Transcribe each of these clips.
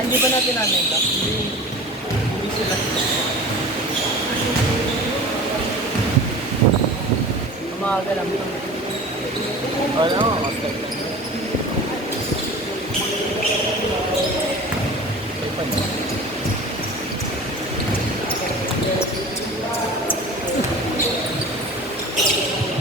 Hindi ba natin namin ito? Hindi sila. Umaga lang ito. Wala mo, master.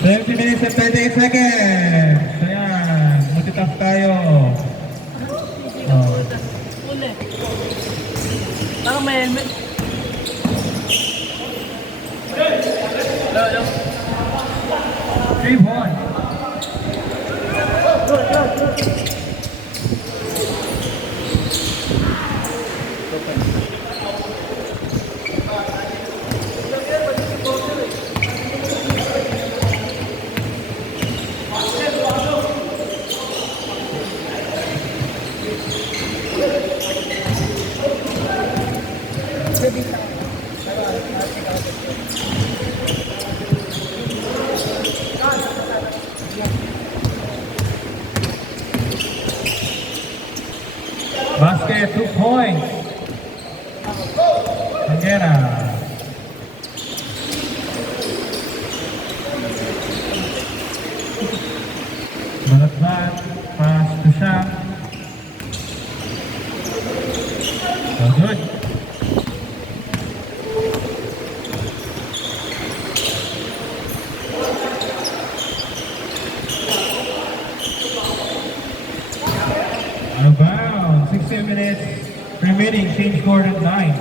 $30 minutes and 38 seconds. Ayan, multitask tayo. Uli. Parang may helmet. Hello. 3-1. Basket, 2 points. Angera. Balat-balat, pass to Sham. Oh, good. Out of bounds, 16 minutes remaining, change court at 9.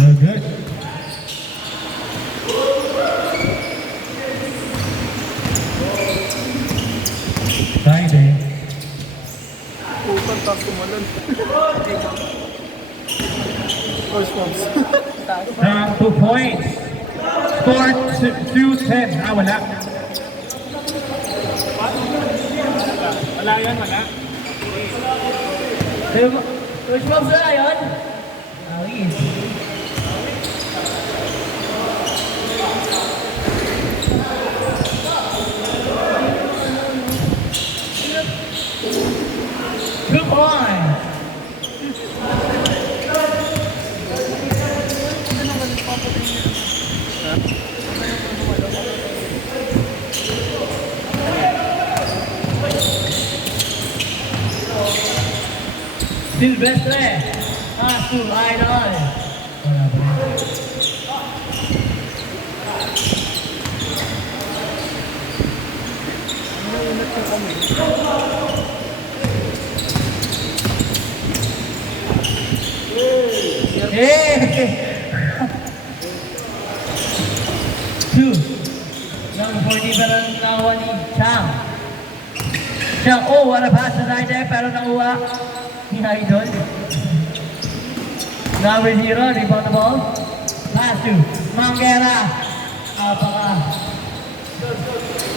Oh, good. Friday. Upang pang kumalon. First ones. 2 points. Score 2-10. Ah, wala. Wala yan, wala. First ones na yun? Awis. Good point. Silvestre. Pass to Idol. Hey! 2. Number 40 pero nakuha ni Chang. Chang, oh, what a pass to Idol pero nakuha ni Idol. Number 0, rebound the ball. Pass to Mangera. Apaka.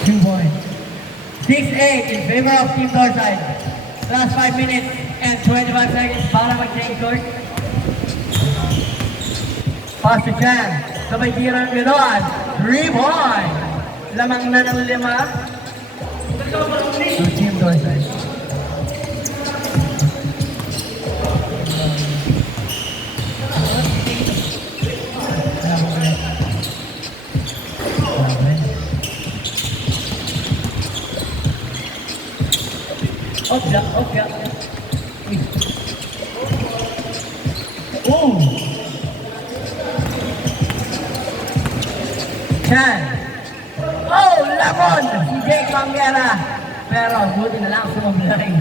2 points. 6-8 in favor of Team Northside. Last 5 minutes and 25 seconds para mag-change court. Pass to Chan. Sabay tira ng ganoon. 3 points. Lamang na ng 5. To Team Northside. Okay. Oh! Chan! Oh! Lamon! Si Jake Mangera! Pero buti na lang sumablay.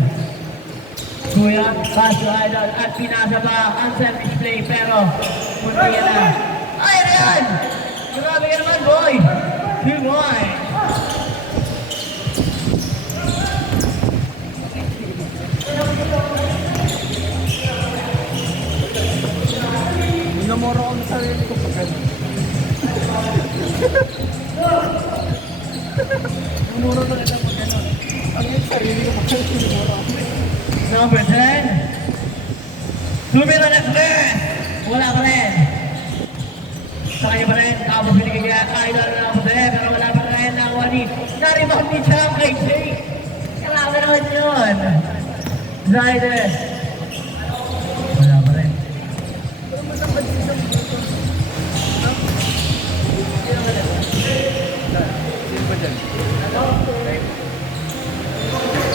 Kuya, pass to Idol at pinasa pa ang selfish play pero munti na. Ay, Rian! Grabe ka naman, boy! 2-1. Namoro ako sa sarili ko pag gano'n. Namoro na lang pag gano'n. Ang yung sarili ko pag gano'n. Number 10. Sumira na press. Wala pa rin. Sa kanya pa rin. Tapos binigay kaya idol na ako sa pero wala pa rin. Nakuha ni na-rebound ni Chang kay Jake. Kailangan naman yun. Zayden. Wala pa rin.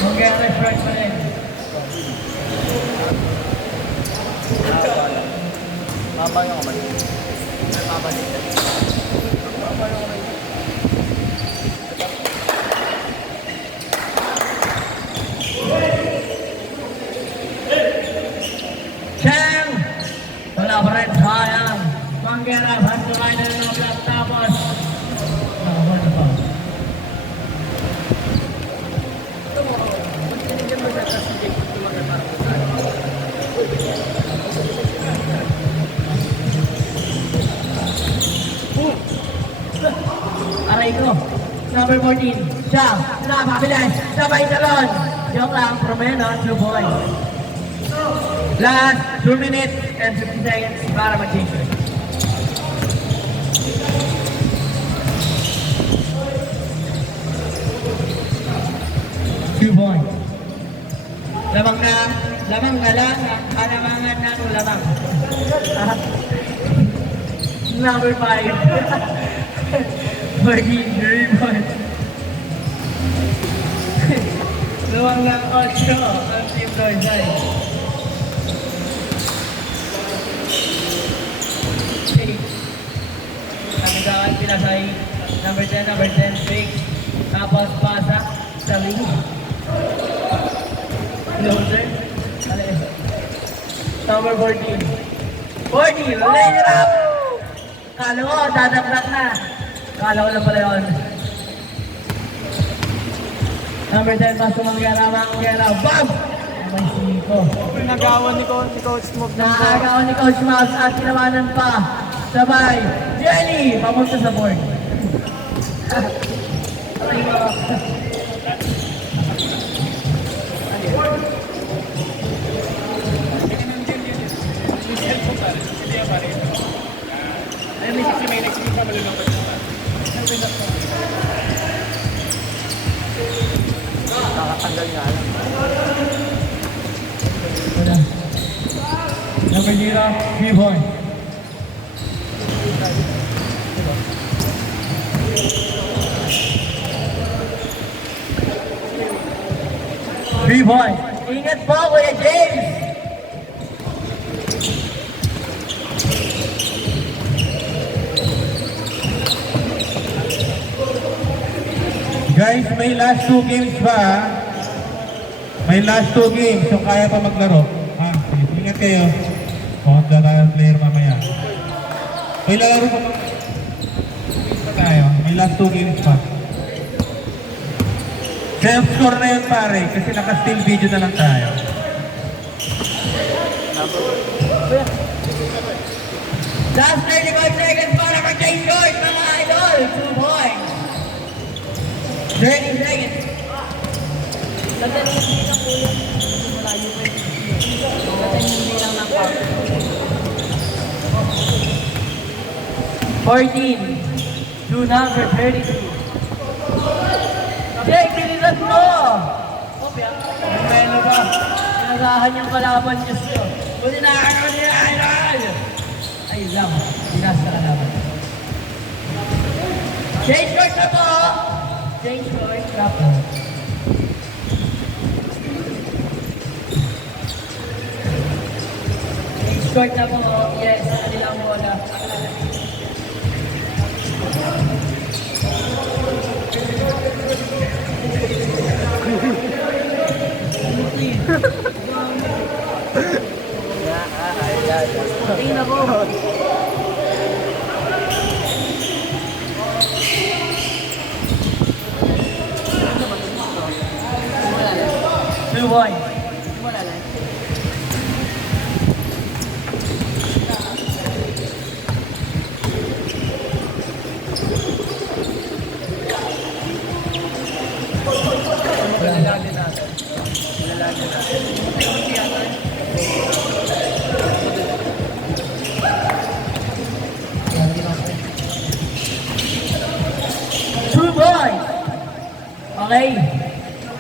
Mangyari strike pa rin. Mama yung kamay. Mama dito. Mama yung kamay. Chang! Wala pa rin. Sayang. Mangyari. Hanto kayo na ng block. Tapos. Nakabal na pa. Aray ko. Number 14. Chang. Napakabilis. Sabay talon. Joke lang. Promeno. 2 points. Last 2 minutes and 50 seconds para mag-change it. Points. Lamang na lang, alamangan na ng lamang. Number 5. 3 points. Lamang lang 8 ang Team Northside. Nagdaan pinasay. Number 10, fake. Tapos pasa sa ring. Closer. Number 14. 40, lane it up! Kala ko, dadagdag na. Kala ko lang pala yun. Number 10, paso Mangyara. Bam! May siko. Pinagawan ni Coach Smoke ng Nakagawa ni Coach Mouse at tinawanan pa. Sabay, Jelly! Pamunta sa board. Aray mo. Nakatanggal nga lang. Wala. Number 0, 3 points. Three points. Ingat po, Kuya James! Guys, may last 2 games pa. May last 2 games, so kaya pa maglaro. Ha, sige, ingat kayo. Honda tayo ang player mamaya. May lalaro pa tayo. May last 2 games pa. Self-score na yun pare, kasi naka-still video na lang tayo. Last 35 seconds para mag-change court, mga idol! 2 points. 30 seconds. Hindi lang po yun. Malayo pa yun. Hindi lang ng power. 14 to number 32. Jake, bilisan mo! Ano ba? Pinagahan yung kalaban niya siya. Buti na ako niya, idol! Ayun lang, pinas na kalaban. Change court na po! Change court na po. Change court na po. Yes, kanilang bola. Tingnan ko. Two points. Ilalagyan natin. Ilalagyan natin.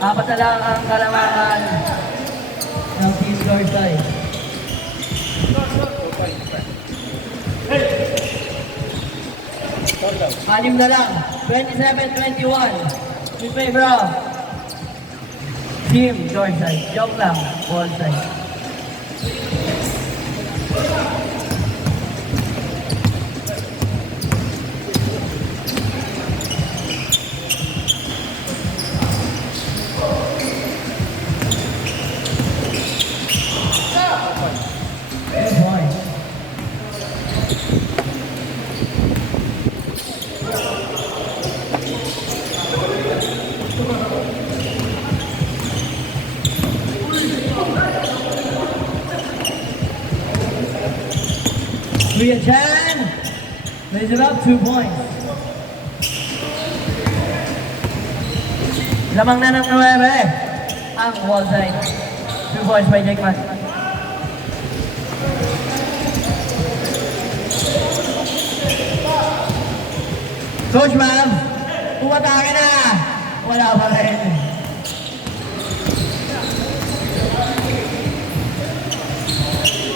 Apat na lang ang kalamangan ng Team Dorsay. Anim na lang. 27-21. In favor of Team Dorsay. Joke lang. Ball side. Good point. Kuya Chan lays it up, 2 points. Lamang na ng 9 ang wall side. 2 points by Jake Man. Coach Ma'am, umatake na. Wala pa rin.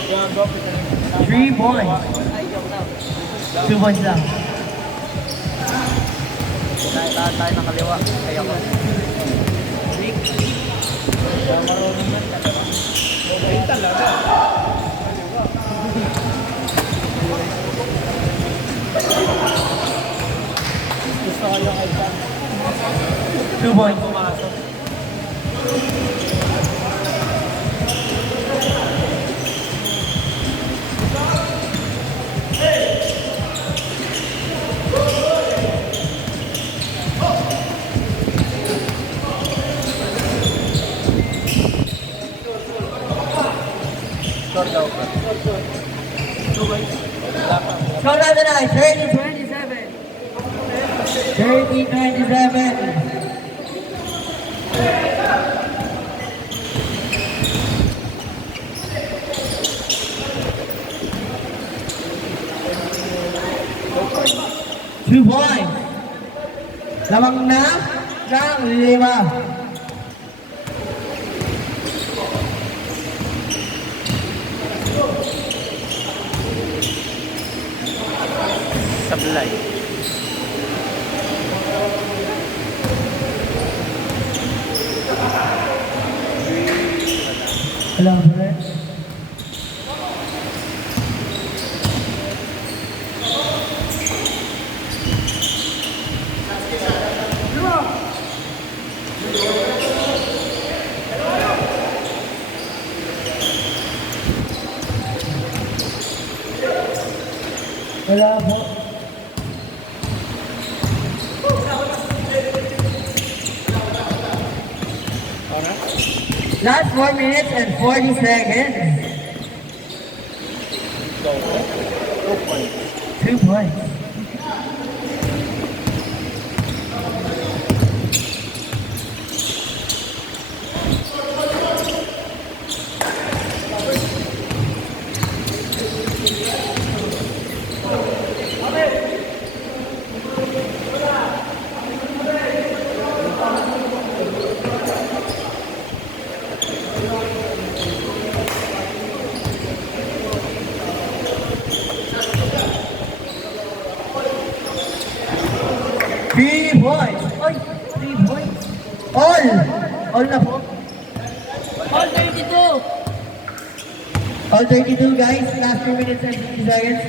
Yan, go. 3 points. 2 points lang. Tayo ng kaliwa. Kaya ko. Ay talaga. Gusto ko yung kay Sam. 2 points. Pumasok. Short daw pa. Score na na, 30-27. 30-27. Two points. Lamang na ng 5. Sablay. Hello, brother. Wala po. Last 4 minutes and 40 seconds. 2 points. 2 points. Three points. Oy, 3 points. All. All na po. All 32. All 32 guys. Last 2 minutes and 50 seconds.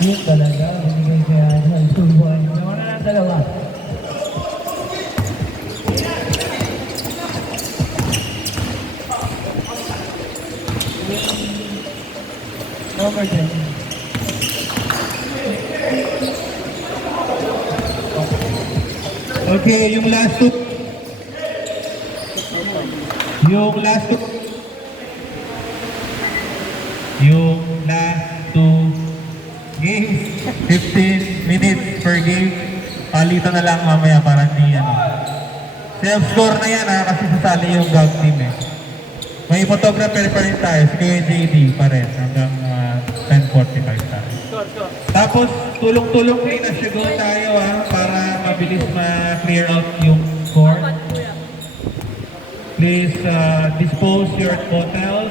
Yun talaga. Binigay kaya sa 2 points. Naman na ng dalawa. Number 10. Okay, yung last two. Yung last two. Yung last two games. 15 minutes per game. Palitan na lang mamaya para hindi ano. Self-score na yan ha, kasi sasali yung GAG team eh. May photographer pa rin tayo, si Kuya JD pa rin hanggang 10:45 tayo. Tapos, tulong-tulong din as you go tayo para mabilis ma-clear out yung court. Please dispose your bottles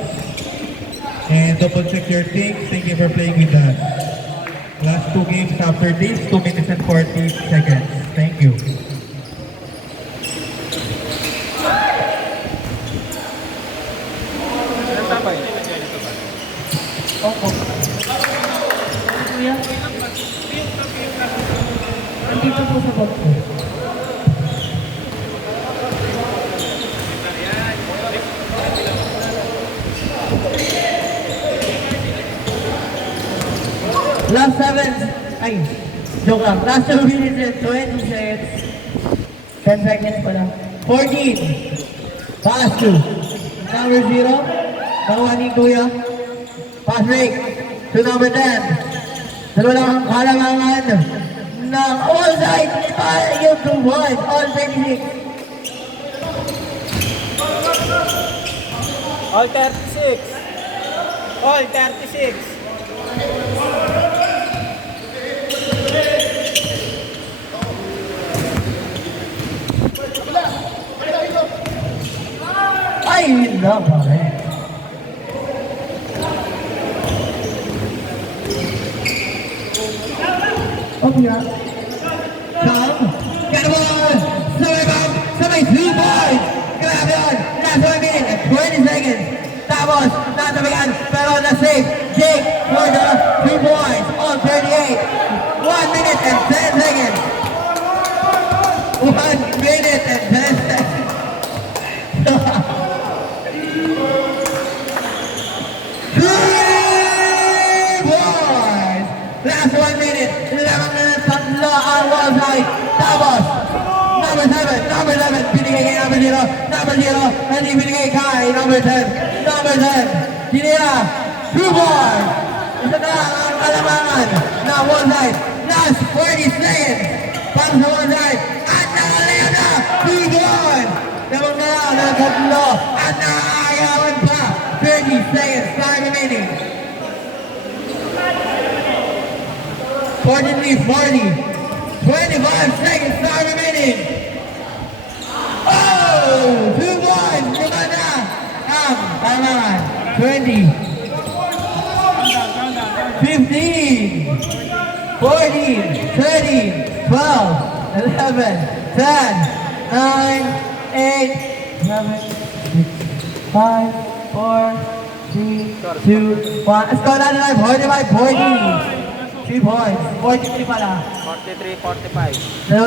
and double check your things. Thank you for playing with us. Last 2 games after this, 2 minutes and 40 seconds. Thank you. Ilan tabay? Opo. Kuya? Nandito po sa box ko. Last 7, ay, joke lang. Last 2 minutes and 20 seconds. 10 seconds pa lang. 14. Pass to. Number 0. Nakuha ni Kuya. Pass break. To number 10. Dalawa lang ang kalamangan ng all side. Yung to 1. All 26. All 36. All 36. Ay, yun lang pare. Okay na. Sam, got him on. Sabay bang, sabay 3 points. Grabe yun. Last 1 minute and 20 seconds. Tapos, natabigan, pero na-save. Jake for the 3 points. All 38. 1 minute and 10 seconds. 1 minute and 10 seconds. Three boys! Last 1 minute, 11 minutes, tatlo ang wall side. Tapos, number 7, number 11, binigay kay number 0, hindi binigay kay number 10. Number 10, tinira, 2 boys! Isa na ang kalamangan na wall side. Last 40 seconds, para sa wall side. At nakalayo na, 2 boys! Namang na tatlo, at nakakayawan pa. 30 seconds, time remaining. 43, 40, 25 seconds, time remaining. Oh! 2 points, lima na. Kalamangan. 20, 15, 14, 13, 12, 11, 10, 9, 8, 7, 6, 5, 4, 3, 2, 1. Let's go natin na 45, 40. 3 points. 43 pala. 43, 45.